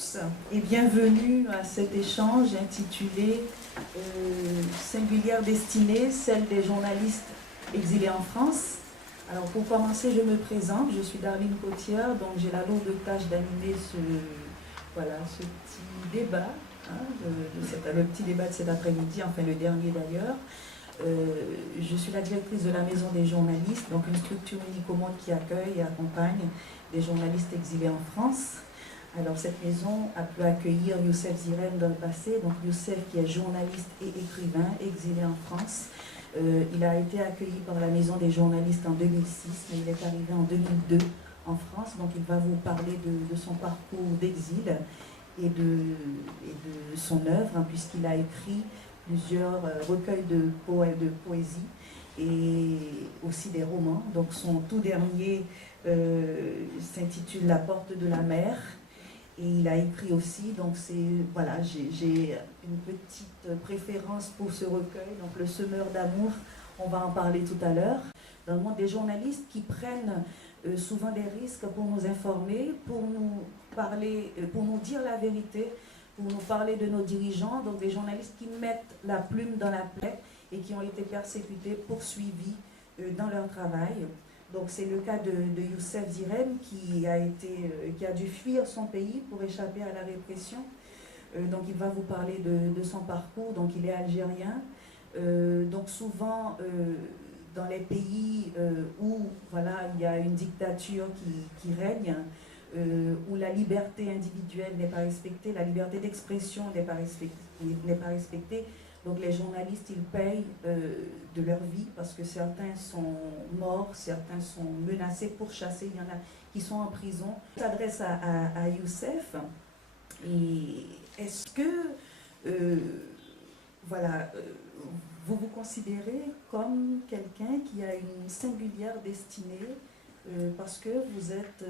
tous et bienvenue à cet échange intitulé Singulière destinée, celle des journalistes exilés en France. Alors pour commencer, je me présente, je suis Darline Cotière, donc j'ai la lourde tâche d'animer ce petit débat, le petit débat de cet après-midi, enfin le dernier d'ailleurs. Je suis la directrice de la Maison des journalistes, donc une structure unique au monde qui accueille et accompagne des journalistes exilés en France. Alors cette maison a pu accueillir Youssef Zirem dans le passé, donc Youssef qui est journaliste et écrivain exilé en France. Il a été accueilli par la Maison des journalistes en 2006, mais il est arrivé en 2002 en France, donc il va vous parler de son parcours d'exil et de son œuvre, hein, puisqu'il a écrit plusieurs recueils de poésie et aussi des romans. Donc son tout dernier s'intitule La porte de la mer. Et il a écrit aussi, donc voilà, j'ai une petite préférence pour ce recueil, donc Le Semeur d'amour, on va en parler tout à l'heure. Dans le monde des journalistes qui prennent souvent des risques pour nous informer, pour nous parler, pour nous dire la vérité, pour nous parler de nos dirigeants, donc des journalistes qui mettent la plume dans la plaie et qui ont été persécutés, poursuivis dans leur travail. Donc c'est le cas de Youssef Zirem qui a dû fuir son pays pour échapper à la répression. Donc il va vous parler de son parcours. Donc il est algérien. Donc souvent dans les pays où voilà, il y a une dictature qui règne, où la liberté individuelle n'est pas respectée, la liberté d'expression n'est pas respectée. Donc les journalistes, ils payent de leur vie parce que certains sont morts, certains sont menacés, pourchassés, il y en a qui sont en prison. Je s'adresse à Youssef. Et est-ce que vous vous considérez comme quelqu'un qui a une singulière destinée parce que vous êtes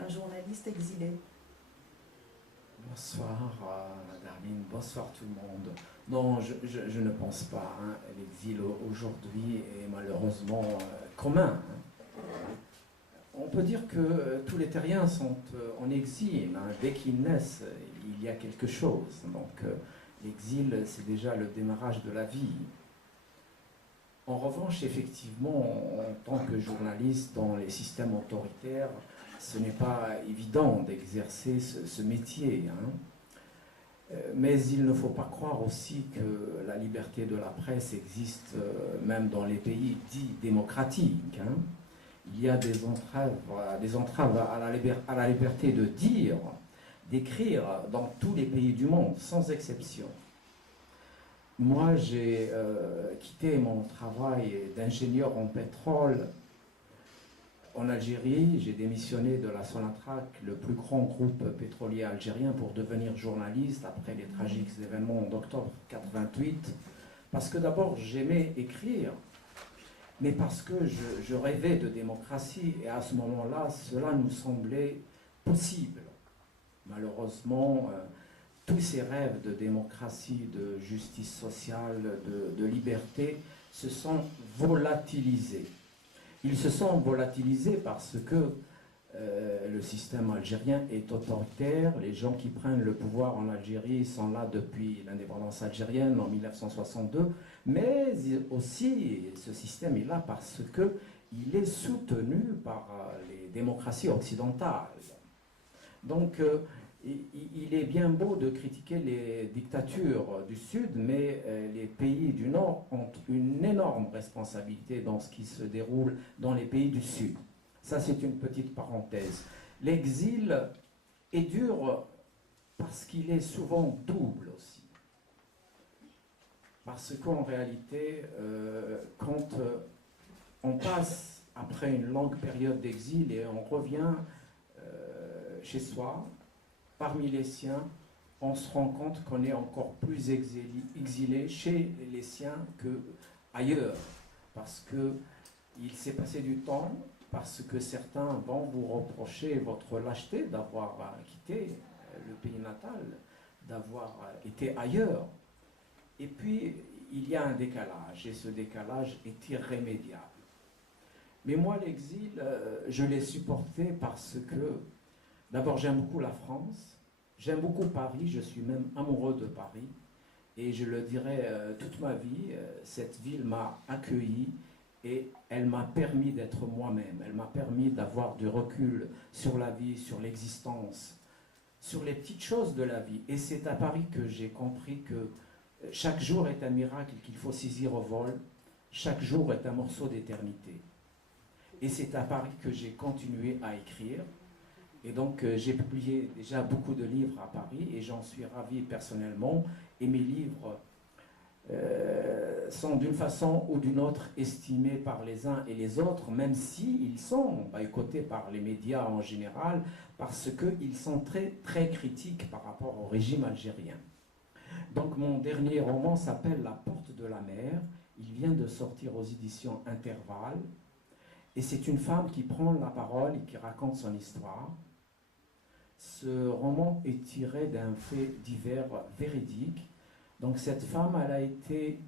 un journaliste exilé? Bonsoir Darline, bonsoir tout le monde. Non, je ne pense pas. Hein. L'exil aujourd'hui est malheureusement commun. Hein. On peut dire que tous les terriens sont en exil. Hein. Dès qu'ils naissent, il y a quelque chose. Donc l'exil, c'est déjà le démarrage de la vie. En revanche, effectivement, en tant que journaliste dans les systèmes autoritaires, ce n'est pas évident d'exercer ce métier. Hein. Mais il ne faut pas croire aussi que la liberté de la presse existe même dans les pays dits démocratiques. Hein. Il y a des entraves à la liberté de dire, d'écrire dans tous les pays du monde, sans exception. Moi, j'ai quitté mon travail d'ingénieur en pétrole en Algérie. J'ai démissionné de la Sonatrach, le plus grand groupe pétrolier algérien, pour devenir journaliste après les tragiques événements d'octobre 88. Parce que d'abord, j'aimais écrire, mais parce que je rêvais de démocratie, et à ce moment-là, cela nous semblait possible. Malheureusement, tous ces rêves de démocratie, de justice sociale, de liberté se sont volatilisés. Ils se sont volatilisés parce que le système algérien est autoritaire. Les gens qui prennent le pouvoir en Algérie sont là depuis l'indépendance algérienne en 1962. Mais aussi, ce système est là parce qu'il est soutenu par les démocraties occidentales. Donc, il est bien beau de critiquer les dictatures du Sud, mais les pays du Nord ont une énorme responsabilité dans ce qui se déroule dans les pays du Sud. Ça, c'est une petite parenthèse. L'exil est dur parce qu'il est souvent double aussi. Parce qu'en réalité, quand on passe après une longue période d'exil et on revient chez soi, parmi les siens, on se rend compte qu'on est encore plus exilé chez les siens qu'ailleurs. Parce qu'il s'est passé du temps, parce que certains vont vous reprocher votre lâcheté d'avoir quitté le pays natal, d'avoir été ailleurs. Et puis, il y a un décalage, et ce décalage est irrémédiable. Mais moi, l'exil, je l'ai supporté parce que, d'abord, j'aime beaucoup la France. J'aime beaucoup Paris, je suis même amoureux de Paris. Et je le dirai toute ma vie, cette ville m'a accueilli et elle m'a permis d'être moi-même. Elle m'a permis d'avoir du recul sur la vie, sur l'existence, sur les petites choses de la vie. Et c'est à Paris que j'ai compris que chaque jour est un miracle qu'il faut saisir au vol. Chaque jour est un morceau d'éternité. Et c'est à Paris que j'ai continué à écrire. Et donc, j'ai publié déjà beaucoup de livres à Paris et j'en suis ravi personnellement. Et mes livres sont d'une façon ou d'une autre estimés par les uns et les autres, même s'ils sont boycottés par les médias en général, parce qu'ils sont très, très critiques par rapport au régime algérien. Donc, mon dernier roman s'appelle La Porte de la Mer. Il vient de sortir aux éditions Intervalle. Et c'est une femme qui prend la parole et qui raconte son histoire. Ce roman est tiré d'un fait divers véridique. Donc cette femme, elle a été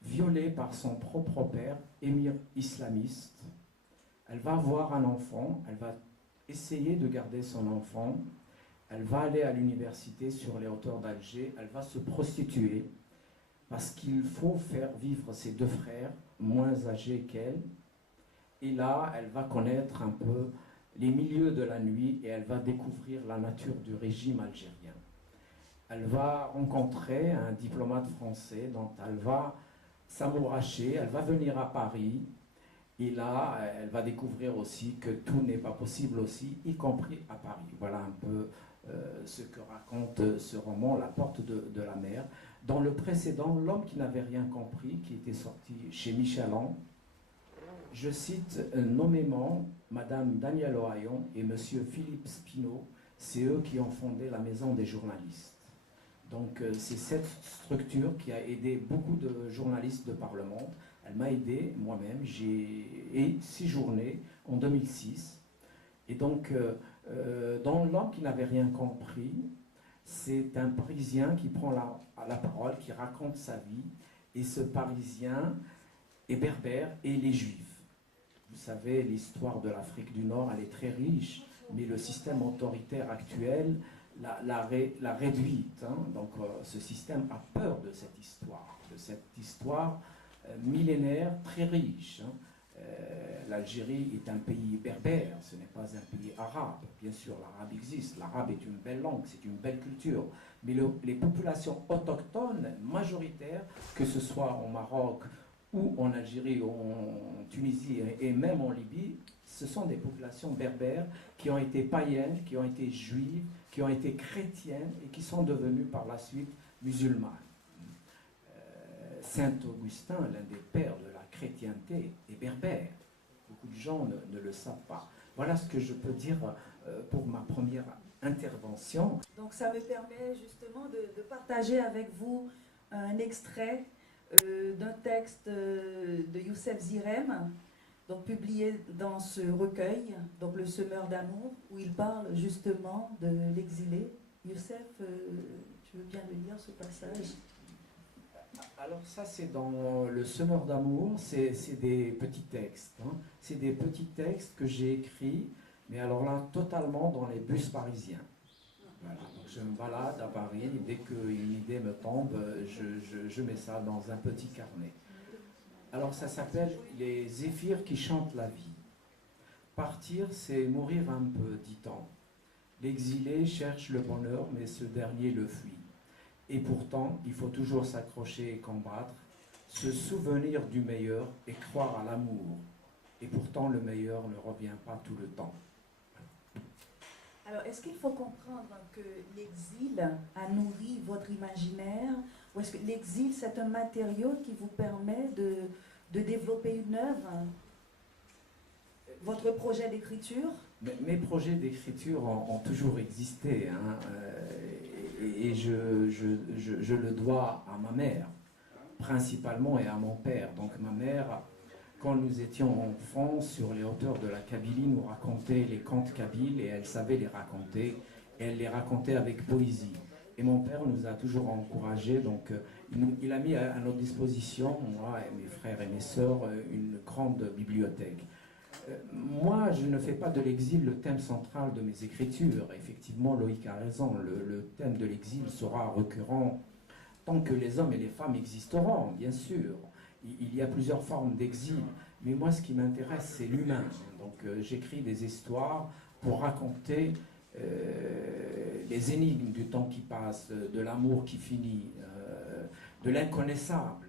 violée par son propre père, émir islamiste. Elle va avoir un enfant, elle va essayer de garder son enfant. Elle va aller à l'université sur les hauteurs d'Alger. Elle va se prostituer parce qu'il faut faire vivre ses deux frères moins âgés qu'elle. Et là, elle va connaître un peu les milieux de la nuit et elle va découvrir la nature du régime algérien. Elle va rencontrer un diplomate français dont elle va s'amouracher, elle va venir à Paris et là, elle va découvrir aussi que tout n'est pas possible aussi, y compris à Paris. Voilà un peu ce que raconte ce roman, La Porte de la Mer. Dans le précédent, L'homme qui n'avait rien compris, qui était sorti chez Michelin, je cite nommément Madame Danielle Ohayon et Monsieur Philippe Spinault, c'est eux qui ont fondé la Maison des journalistes. Donc c'est cette structure qui a aidé beaucoup de journalistes de par le monde. Elle m'a aidé moi-même, j'ai séjourné en 2006. Et donc dans L'homme qui n'avait rien compris, c'est un Parisien qui prend la parole, qui raconte sa vie, et ce Parisien est berbère et il est juif. Vous savez, l'histoire de l'Afrique du Nord, elle est très riche, mais le système autoritaire actuel l'a réduite. Hein. Donc ce système a peur de cette histoire millénaire très riche. Hein. L'Algérie est un pays berbère, ce n'est pas un pays arabe. Bien sûr, l'arabe existe, l'arabe est une belle langue, c'est une belle culture. Mais les populations autochtones majoritaires, que ce soit au Maroc, ou en Algérie, ou en Tunisie et même en Libye, ce sont des populations berbères qui ont été païennes, qui ont été juives, qui ont été chrétiennes et qui sont devenues par la suite musulmanes. Saint Augustin, l'un des pères de la chrétienté, est berbère. Beaucoup de gens ne le savent pas. Voilà ce que je peux dire pour ma première intervention. Donc ça me permet justement de partager avec vous un extrait d'un texte de Youssef Zirem, donc publié dans ce recueil, donc Le Semeur d'amour, où il parle justement de l'exilé. Youssef, tu veux bien le lire ce passage? Alors ça c'est dans Le Semeur d'amour, c'est des petits textes. Hein. C'est des petits textes que j'ai écrits, mais alors là totalement dans les bus parisiens. Voilà. Donc je me balade à Paris, dès qu'une idée me tombe, je mets ça dans un petit carnet. Alors ça s'appelle Les zéphyrs qui chantent la vie. Partir, c'est mourir un peu, dit-on. L'exilé cherche le bonheur, mais ce dernier le fuit. Et pourtant, il faut toujours s'accrocher et combattre, se souvenir du meilleur et croire à l'amour. Et pourtant, le meilleur ne revient pas tout le temps. Alors, est-ce qu'il faut comprendre que l'exil a nourri votre imaginaire, ou est-ce que l'exil, c'est un matériau qui vous permet de développer une œuvre? Votre projet d'écriture? Mes projets d'écriture ont toujours existé, hein, et je le dois à ma mère, principalement, et à mon père. Donc ma mère, quand nous étions enfants, sur les hauteurs de la Kabylie, nous racontait les contes kabyles, et elle savait les raconter, et elle les racontait avec poésie. Et mon père nous a toujours encouragés, donc il a mis à notre disposition, moi et mes frères et mes sœurs, une grande bibliothèque. Moi, je ne fais pas de l'exil le thème central de mes écritures. Effectivement, Loïc a raison, le thème de l'exil sera récurrent tant que les hommes et les femmes existeront, bien sûr. Il y a plusieurs formes d'exil, mais moi, ce qui m'intéresse, c'est l'humain. Donc, j'écris des histoires pour raconter les énigmes du temps qui passe, de l'amour qui finit, de l'inconnaissable,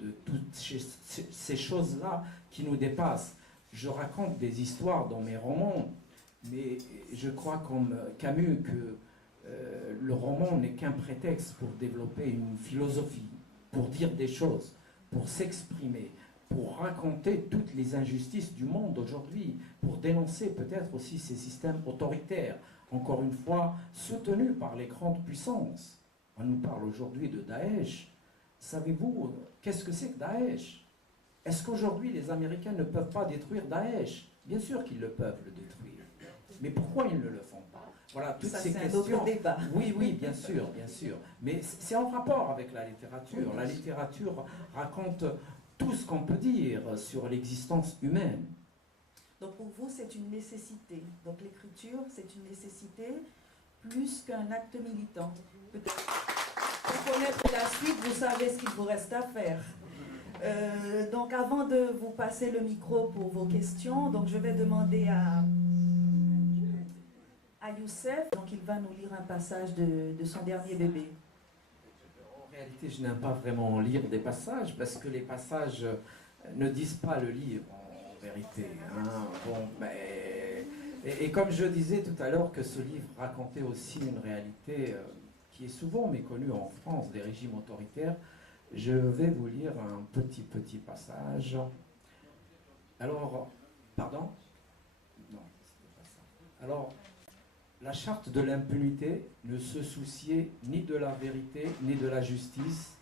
de toutes ces choses-là qui nous dépassent. Je raconte des histoires dans mes romans, mais je crois comme Camus que le roman n'est qu'un prétexte pour développer une philosophie, pour dire des choses, pour s'exprimer, pour raconter toutes les injustices du monde aujourd'hui, pour dénoncer peut-être aussi ces systèmes autoritaires, encore une fois soutenus par les grandes puissances. On nous parle aujourd'hui de Daesh. Savez-vous qu'est-ce que c'est que Daesh? Est-ce qu'aujourd'hui les Américains ne peuvent pas détruire Daesh? Bien sûr qu'ils le peuvent le détruire. Mais pourquoi ils ne le font pas? Voilà, toutes ces questions. C'est un autre débat. Oui, oui, bien sûr, bien sûr. Mais c'est en rapport avec la littérature. La littérature raconte tout ce qu'on peut dire sur l'existence humaine. Donc pour vous, c'est une nécessité. Donc l'écriture, c'est une nécessité plus qu'un acte militant. Peut-être. Pour connaître la suite, vous savez ce qu'il vous reste à faire. Donc avant de vous passer le micro pour vos questions, donc je vais demander à Youssef, donc il va nous lire un passage de son dernier bébé. En réalité, je n'aime pas vraiment lire des passages parce que les passages ne disent pas le livre en vérité. Hein. Bon, mais, et comme je disais tout à l'heure que ce livre racontait aussi une réalité qui est souvent méconnue en France des régimes autoritaires, je vais vous lire un petit passage. Alors, pardon? Non, c'était pas ça. Alors, la charte de l'impunité ne se souciait ni de la vérité, ni de la justice,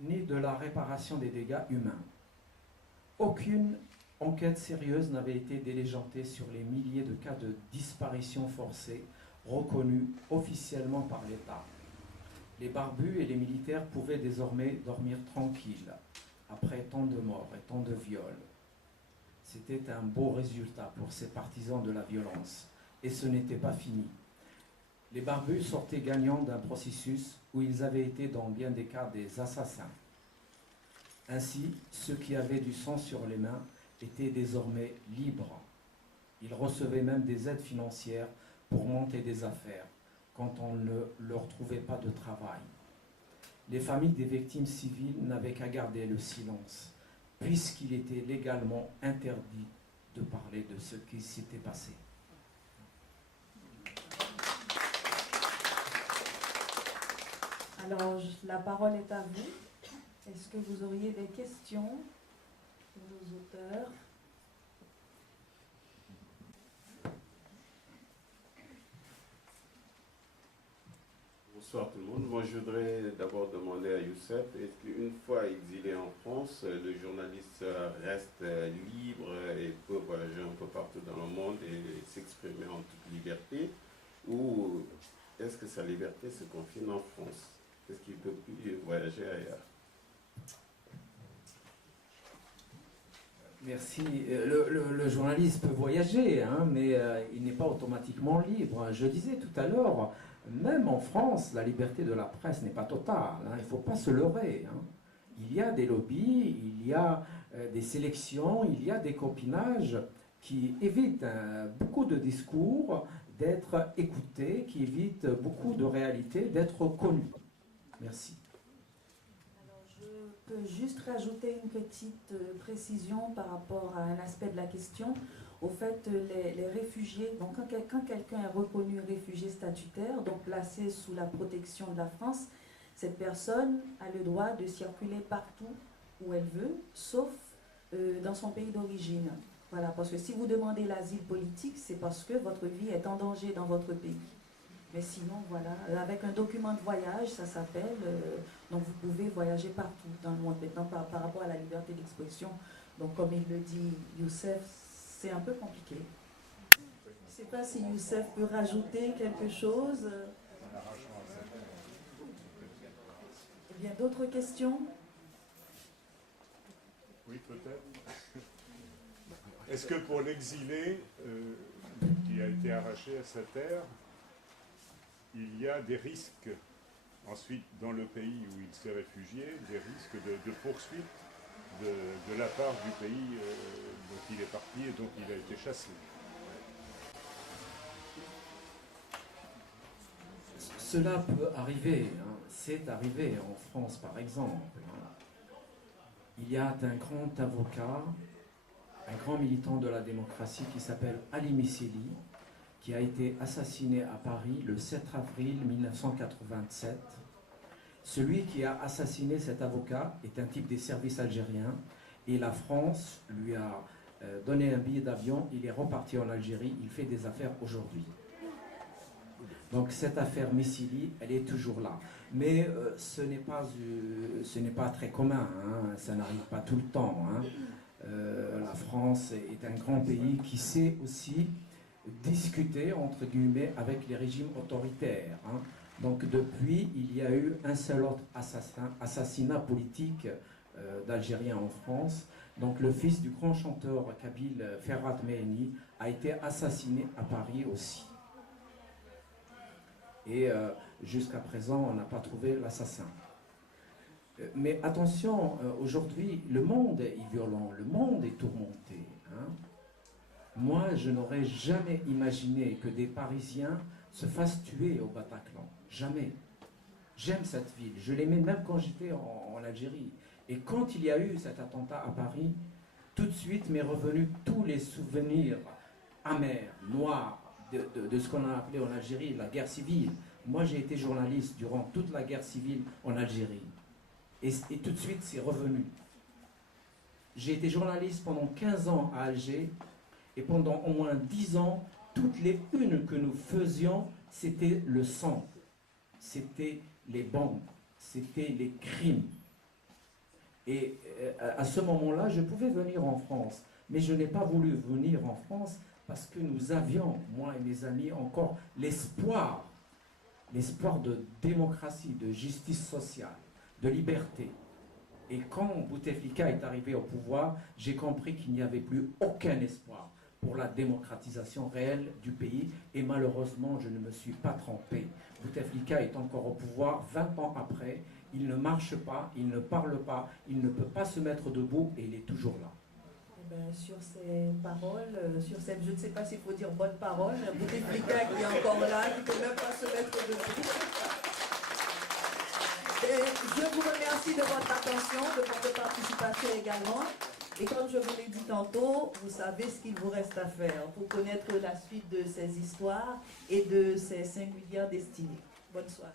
ni de la réparation des dégâts humains. Aucune enquête sérieuse n'avait été diligentée sur les milliers de cas de disparition forcée reconnus officiellement par l'État. Les barbus et les militaires pouvaient désormais dormir tranquilles après tant de morts et tant de viols. C'était un beau résultat pour ces partisans de la violence. Et ce n'était pas fini. Les barbus sortaient gagnants d'un processus où ils avaient été dans bien des cas des assassins. Ainsi, ceux qui avaient du sang sur les mains étaient désormais libres. Ils recevaient même des aides financières pour monter des affaires quand on ne leur trouvait pas de travail. Les familles des victimes civiles n'avaient qu'à garder le silence, puisqu'il était légalement interdit de parler de ce qui s'était passé. Alors, la parole est à vous. Est-ce que vous auriez des questions pour nos auteurs? Bonsoir tout le monde. Moi, je voudrais d'abord demander à Youssef, est-ce qu'une fois exilé en France, le journaliste reste libre et peut voyager un peu partout dans le monde et s'exprimer en toute liberté, ou est-ce que sa liberté se confine en France? Est-ce qu'il ne peut plus voyager ailleurs? Merci. Le journaliste peut voyager, hein, mais il n'est pas automatiquement libre. Je disais tout à l'heure, même en France, la liberté de la presse n'est pas totale. Hein, il ne faut pas se leurrer. Hein. Il y a des lobbies, il y a des sélections, il y a des copinages qui évitent beaucoup de discours d'être écoutés, qui évitent beaucoup de réalités d'être connus. Merci. Je peux juste rajouter une petite précision par rapport à un aspect de la question. Au fait, les réfugiés, donc quand quelqu'un est reconnu réfugié statutaire, donc placé sous la protection de la France, cette personne a le droit de circuler partout où elle veut, sauf dans son pays d'origine. Voilà, parce que si vous demandez l'asile politique, c'est parce que votre vie est en danger dans votre pays. Mais sinon, voilà, avec un document de voyage, ça s'appelle, donc vous pouvez voyager partout dans le monde. Maintenant, par rapport à la liberté d'expression, donc comme il le dit Youssef, c'est un peu compliqué. Je ne sais pas si Youssef peut rajouter quelque chose. Eh bien, d'autres questions? Oui, peut-être. Est-ce que pour l'exilé qui a été arraché à sa terre, il y a des risques ensuite dans le pays où il s'est réfugié, des risques de poursuite de la part du pays dont il est parti et dont il a été chassé? Cela peut arriver, hein. C'est arrivé en France par exemple. Il y a un grand avocat, un grand militant de la démocratie qui s'appelle Ali Missili, qui a été assassiné à Paris le 7 avril 1987. Celui qui a assassiné cet avocat est un type des services algériens et la France lui a donné un billet d'avion, il est reparti en Algérie, il fait des affaires aujourd'hui. Donc cette affaire Missili, elle est toujours là. Mais ce n'est pas très commun, hein. Ça n'arrive pas tout le temps, hein. La France est un grand pays qui sait aussi discuter, entre guillemets, avec les régimes autoritaires, hein. Donc depuis, il y a eu un seul autre assassinat politique d'Algériens en France. Donc le fils du grand chanteur kabyle Ferhat Mehni a été assassiné à Paris aussi. Et jusqu'à présent, on n'a pas trouvé l'assassin. Mais attention, aujourd'hui, le monde est violent, le monde est tourmenté, hein. Moi, je n'aurais jamais imaginé que des Parisiens se fassent tuer au Bataclan. Jamais. J'aime cette ville. Je l'aimais même quand j'étais en Algérie. Et quand il y a eu cet attentat à Paris, tout de suite m'est revenu tous les souvenirs amers, noirs, de ce qu'on a appelé en Algérie la guerre civile. Moi, j'ai été journaliste durant toute la guerre civile en Algérie. Et tout de suite, c'est revenu. J'ai été journaliste pendant 15 ans à Alger. Et pendant au moins 10 ans, toutes les unes que nous faisions, c'était le sang. C'était les bandes. C'était les crimes. Et à ce moment-là, je pouvais venir en France. Mais je n'ai pas voulu venir en France parce que nous avions, moi et mes amis, encore l'espoir de démocratie, de justice sociale, de liberté. Et quand Bouteflika est arrivé au pouvoir, j'ai compris qu'il n'y avait plus aucun espoir pour la démocratisation réelle du pays. Et malheureusement, je ne me suis pas trompé. Bouteflika est encore au pouvoir 20 ans après. Il ne marche pas, il ne parle pas, il ne peut pas se mettre debout et il est toujours là. Eh ben, sur ces paroles, sur cette, je ne sais pas s'il faut dire bonne parole, Bouteflika qui est encore là, qui ne peut même pas se mettre debout. Et je vous remercie de votre attention, de votre participation également. Et comme je vous l'ai dit tantôt, vous savez ce qu'il vous reste à faire pour connaître la suite de ces histoires et de ces singulières destinées. Bonne soirée.